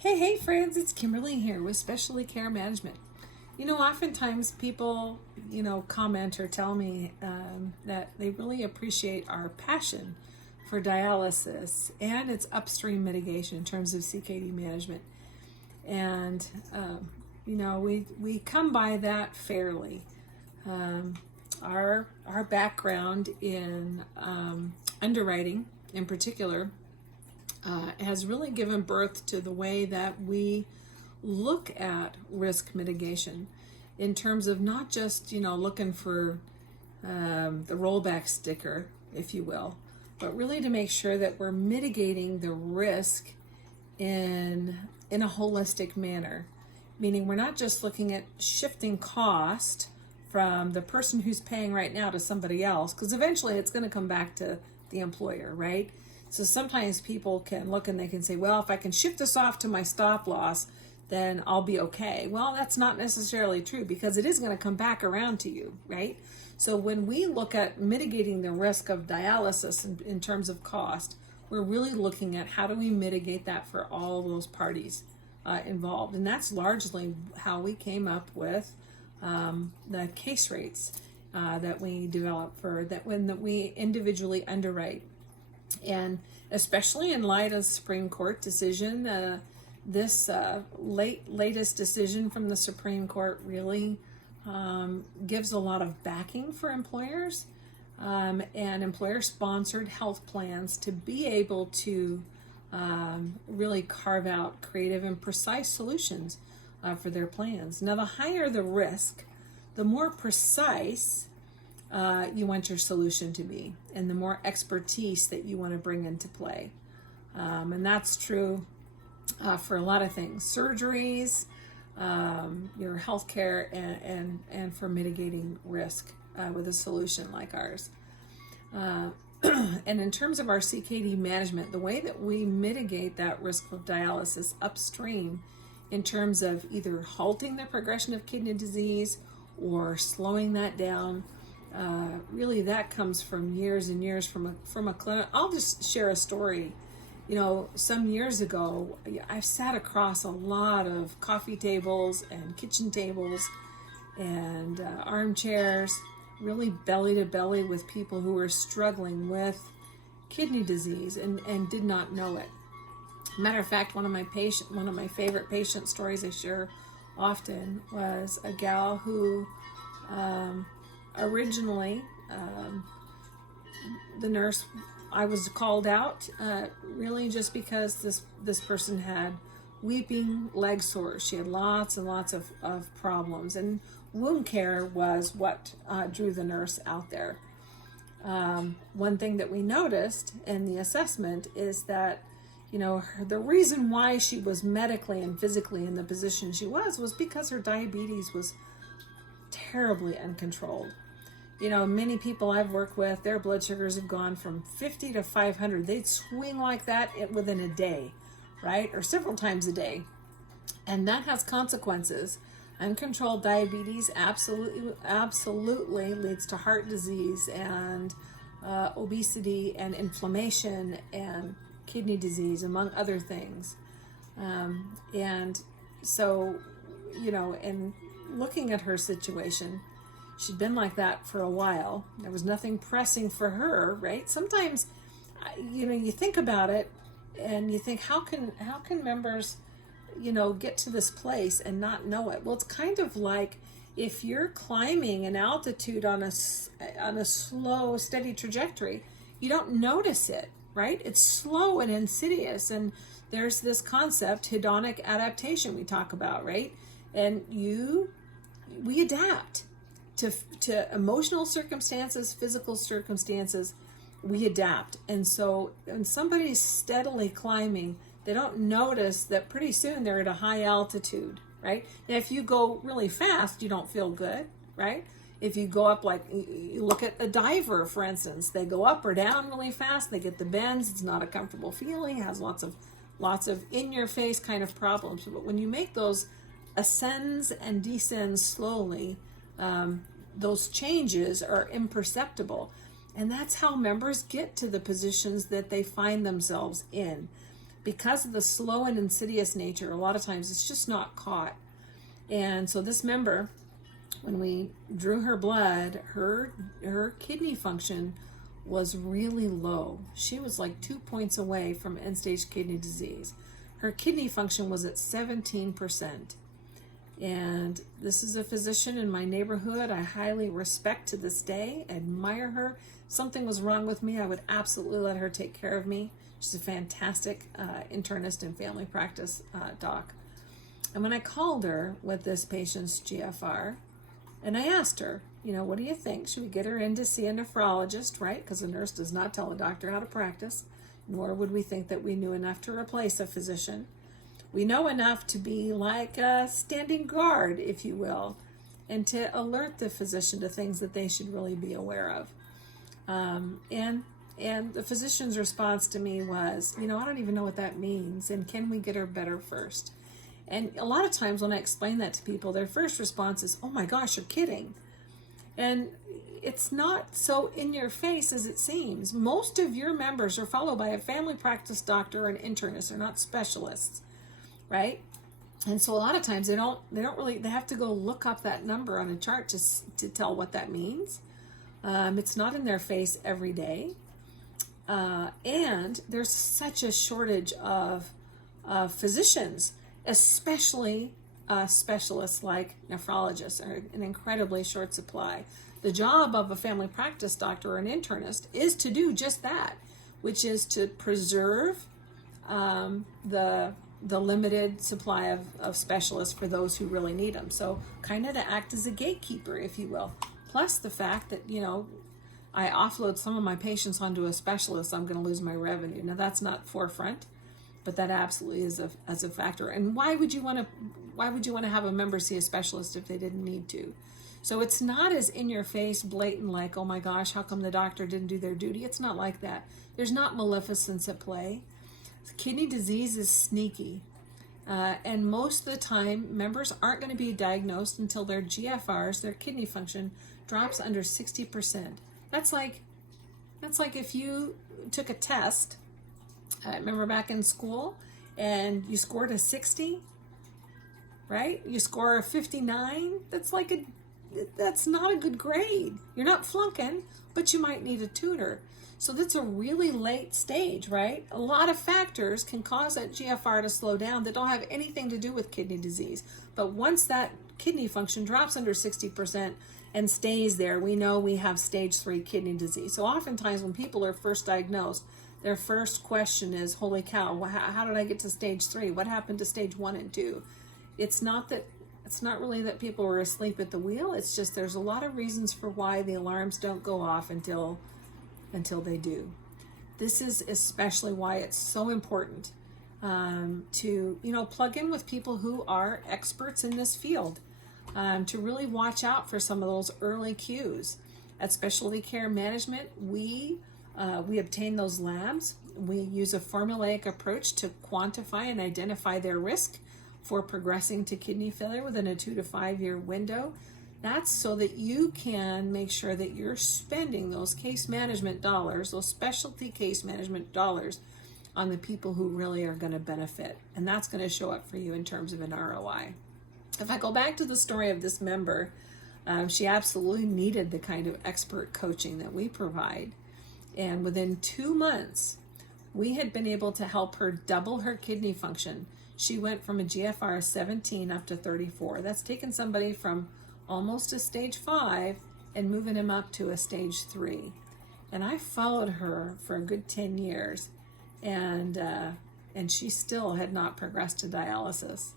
Hey, friends, it's Kimberly here with Specialty Care Management. Oftentimes people, comment or tell me that they really appreciate our passion for dialysis and its upstream mitigation in terms of CKD management. And, we come by that fairly. Our background in underwriting in particular has really given birth to the way that we look at risk mitigation in terms of not just, looking for the rollback sticker, if you will, but really to make sure that we're mitigating the risk in a holistic manner. Meaning we're not just looking at shifting cost from the person who's paying right now to somebody else, because eventually it's going to come back to the employer, right? So sometimes people can look and they can say, well, if I can shift this off to my stop loss, then I'll be okay. Well, that's not necessarily true because it is going to come back around to you, right? So when we look at mitigating the risk of dialysis in terms of cost, we're really looking at how do we mitigate that for all those parties involved. And that's largely how we came up with the case rates that we develop for that when we individually underwrite. And especially in light of the Supreme Court decision, this latest decision from the Supreme Court really gives a lot of backing for employers and employer-sponsored health plans to be able to really carve out creative and precise solutions for their plans. Now, the higher the risk, the more precise you want your solution to be, and the more expertise that you want to bring into play. And that's true for a lot of things, surgeries, your healthcare, and for mitigating risk with a solution like ours. And in terms of our CKD management, the way that we mitigate that risk of dialysis upstream in terms of either halting the progression of kidney disease or slowing that down, really that comes from years and years from a clinic. I'll just share a story. Some years ago, I sat across a lot of coffee tables and kitchen tables and armchairs, really belly to belly with people who were struggling with kidney disease and did not know it. Matter of fact, one of my favorite patient stories I share often was a gal who originally, the nurse, I was called out really just because this person had weeping leg sores. She had lots and lots of problems, and wound care was what drew the nurse out there. One thing that we noticed in the assessment is that the reason why she was medically and physically in the position she was because her diabetes was terribly uncontrolled. Many people I've worked with, their blood sugars have gone from 50 to 500. They'd swing like that within a day, right? Or several times a day. And that has consequences. Uncontrolled diabetes absolutely leads to heart disease and obesity and inflammation and kidney disease, among other things. And so, in looking at her situation, she'd been like that for a while. There was nothing pressing for her, right? Sometimes, you think about it and you think, how can members, get to this place and not know it? Well, it's kind of like if you're climbing an altitude on a slow, steady trajectory, you don't notice it, right? It's slow and insidious. And there's this concept, hedonic adaptation, we talk about, right? And we adapt to emotional circumstances, physical circumstances, we adapt. And so when somebody's steadily climbing, they don't notice that pretty soon they're at a high altitude, right? Now, if you go really fast, you don't feel good, right? If you go up, like you look at a diver, for instance, they go up or down really fast, they get the bends, it's not a comfortable feeling, it has lots of in-your-face kind of problems. But when you make those ascends and descends slowly, those changes are imperceptible. And that's how members get to the positions that they find themselves in. because of the slow and insidious nature, a lot of times it's just not caught. And so this member, when we drew her blood, her kidney function was really low. She was like 2 points away from end-stage kidney disease. Her kidney function was at 17%. And this is a physician in my neighborhood I highly respect to this day, admire her. If something was wrong with me, I would absolutely let her take care of me. She's a fantastic internist and family practice doc. And when I called her with this patient's GFR, and I asked her, what do you think? Should we get her in to see a nephrologist, right? Because a nurse does not tell a doctor how to practice, nor would we think that we knew enough to replace a physician. We know enough to be like a standing guard, if you will, and to alert the physician to things that they should really be aware of. And the physician's response to me was, I don't even know what that means, and can we get her better first? And a lot of times when I explain that to people, their first response is, oh my gosh, you're kidding. And it's not so in your face as it seems. Most of your members are followed by a family practice doctor or an internist. They're not specialists, right? And so a lot of times they have to go look up that number on a chart to tell what that means. It's not in their face every day. And there's such a shortage of physicians, especially specialists like nephrologists are an incredibly short supply. The job of a family practice doctor or an internist is to do just that, which is to preserve the limited supply of specialists for those who really need them. So kind of to act as a gatekeeper, if you will. Plus the fact that, I offload some of my patients onto a specialist, I'm going to lose my revenue. Now that's not forefront, but that absolutely is a factor. And why would you want to have a member see a specialist if they didn't need to? So it's not as in your face, blatant, like, oh my gosh, how come the doctor didn't do their duty? It's not like that. There's not maleficence at play. Kidney disease is sneaky. And most of the time, members aren't going to be diagnosed until their GFRs, their kidney function, drops under 60%. That's like if you took a test, I remember back in school, and you scored a 60, right? You score a 59, that's not a good grade. You're not flunking, but you might need a tutor. So that's a really late stage, right? A lot of factors can cause that GFR to slow down that don't have anything to do with kidney disease. But once that kidney function drops under 60% and stays there, we know we have stage 3 kidney disease. So oftentimes when people are first diagnosed, their first question is, holy cow, how did I get to stage 3? What happened to stage 1 and 2? It's not really that people were asleep at the wheel. It's just there's a lot of reasons for why the alarms don't go off until they do. This is especially why it's so important to plug in with people who are experts in this field, to really watch out for some of those early cues. At Specialty Care Management, we obtain those labs. We use a formulaic approach to quantify and identify their risk for progressing to kidney failure within a 2 to 5 year window. That's so that you can make sure that you're spending those case management dollars, those specialty case management dollars, on the people who really are going to benefit. And that's going to show up for you in terms of an ROI. If I go back to the story of this member, she absolutely needed the kind of expert coaching that we provide. And within 2 months, we had been able to help her double her kidney function. She went from a GFR of 17 up to 34. That's taken somebody from almost a stage 5 and moving him up to a stage 3. And I followed her for a good 10 years, and she still had not progressed to dialysis.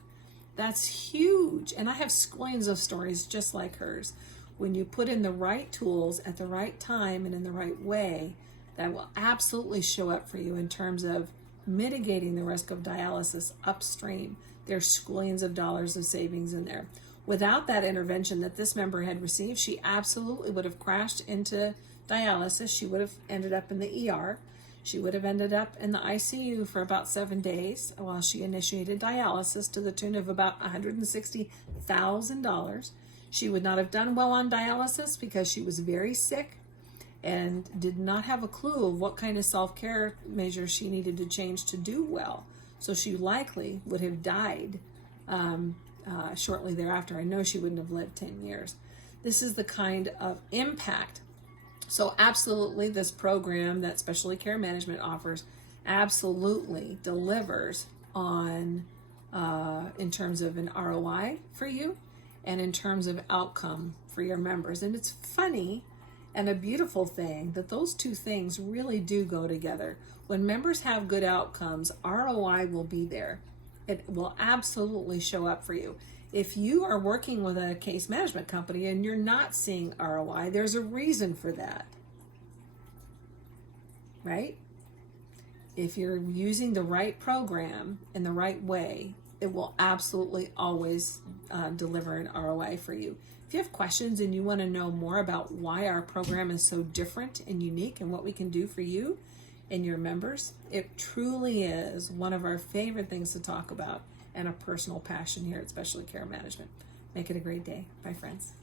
That's huge. And I have squillions of stories just like hers. When you put in the right tools at the right time and in the right way, that will absolutely show up for you in terms of mitigating the risk of dialysis upstream. There's squillions of dollars of savings in there. Without that intervention that this member had received, she absolutely would have crashed into dialysis. She would have ended up in the ER. She would have ended up in the ICU for about 7 days while she initiated dialysis to the tune of about $160,000. She would not have done well on dialysis because she was very sick and did not have a clue of what kind of self-care measures she needed to change to do well. So she likely would have died shortly thereafter. I know she wouldn't have lived 10 years. This is the kind of impact. So absolutely, this program that Specialty Care Management offers absolutely delivers on in terms of an ROI for you and in terms of outcome for your members. And it's funny and a beautiful thing that those two things really do go together. When members have good outcomes, ROI will be there. It will absolutely show up for you. If you are working with a case management company and you're not seeing ROI, there's a reason for that, right? If you're using the right program in the right way, it will absolutely always deliver an ROI for you. If you have questions and you want to know more about why our program is so different and unique and what we can do for you and your members, it truly is one of our favorite things to talk about and a personal passion here at Specialty Care Management. Make it a great day. Bye, friends.